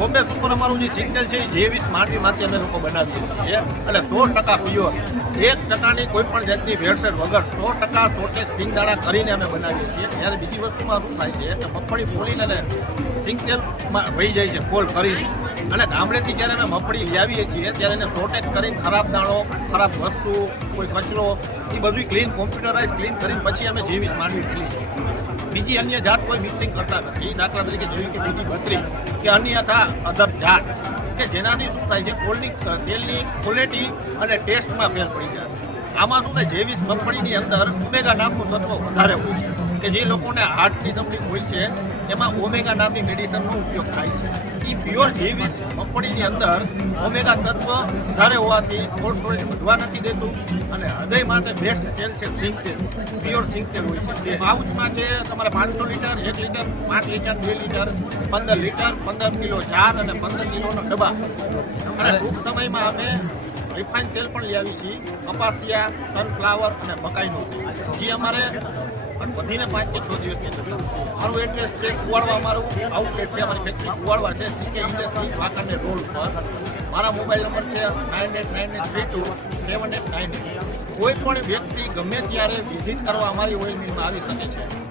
Bombay super અમારું જે છે એ જેવીસ માંડવીમાંથી અમે લોકો બનાવીએ છીએ અને સો ટકા પ્યોર એક ટકાની કોઈ પણ જાતની ભેળસેળ વગર સો ટકા સોટેક્સ સિંગદાણા કરીને અમે બનાવીએ છીએ. ત્યારે બીજી વસ્તુમાં શું થાય છે કે મગફળી ફોલીને અને સિંગતેલમાં વહી જાય છે, ફોલ કરીને અને ગામડેથી જ્યારે અમે મગફળી લાવીએ છીએ, ત્યારે એને સોટેક્સ કરીને ખરાબ દાણો, ખરાબ વસ્તુ, કોઈ કચરો એ બધું ક્લીન કોમ્પ્યુટરાઇઝ ક્લીન કરીને પછી અમે જેવીસ માંડવી મેળવી છીએ બીજી અન્ય જાત કોઈ મિક્સિંગ કરતા નથી. દાખલા તરીકે જેવી કે બીજી ભત્રી કે અન્યથા અધર જાત કે જેનાથી શું થાય છે? કોલની તેલની ક્વોલિટી અને ટેસ્ટમાં ફેર પડી જશે આમાં શું થાય? જેવીસ મગફળીની અંદર ઉમેગા નામનું તત્વ વધારે હોય છે. કે જે લોકોને હાર્ટની તકલીફ હોય છે, એમાં ઓમેગા નામની મેડિસિનનો ઉપયોગ થાય છે. એ પ્યોર જેવીસ મગફળીની અંદર ઓમેગા તત્વ વધારે હોવાથી કોલ્ડ સ્ટોરેજ વધવા નથી દેતું અને હૃદય માટે બેસ્ટ તેલ છે સિંગ તેલ પ્યોર સિંગ તેલ હોય છે પાઉચમાં છે તમારે પાંચસો લીટર, એક લીટર, પાંચ લીટર, બે લીટર, પંદર લીટર, પંદર કિલો ચાર અને પંદર કિલોનો ડબ્બા. અને ટૂંક સમયમાં અમે રિફાઇન તેલ પણ લઈ આવી છીએ. કપાસિયા સનફ્લાવર અને મકાઈનું. જે અમારે પણ વધીને પાંચ કે છ દિવસની અંદર. મારું એડ્રેસ છે કુવાડવા, મારું આઉટલેટ છે અમારી ફેક્ટરી કુવાડવા છે સીકે ઇન્ડસ્ટ્રી વાંકાને રોડ પર. મારા મોબાઈલ નંબર છે nine eight nine eight three two seven eight nine કોઈ પણ વ્યક્તિ ગમે ત્યારે વિઝિટ કરવા અમારી ઓઇલ મિલમાં આવી શકે છે.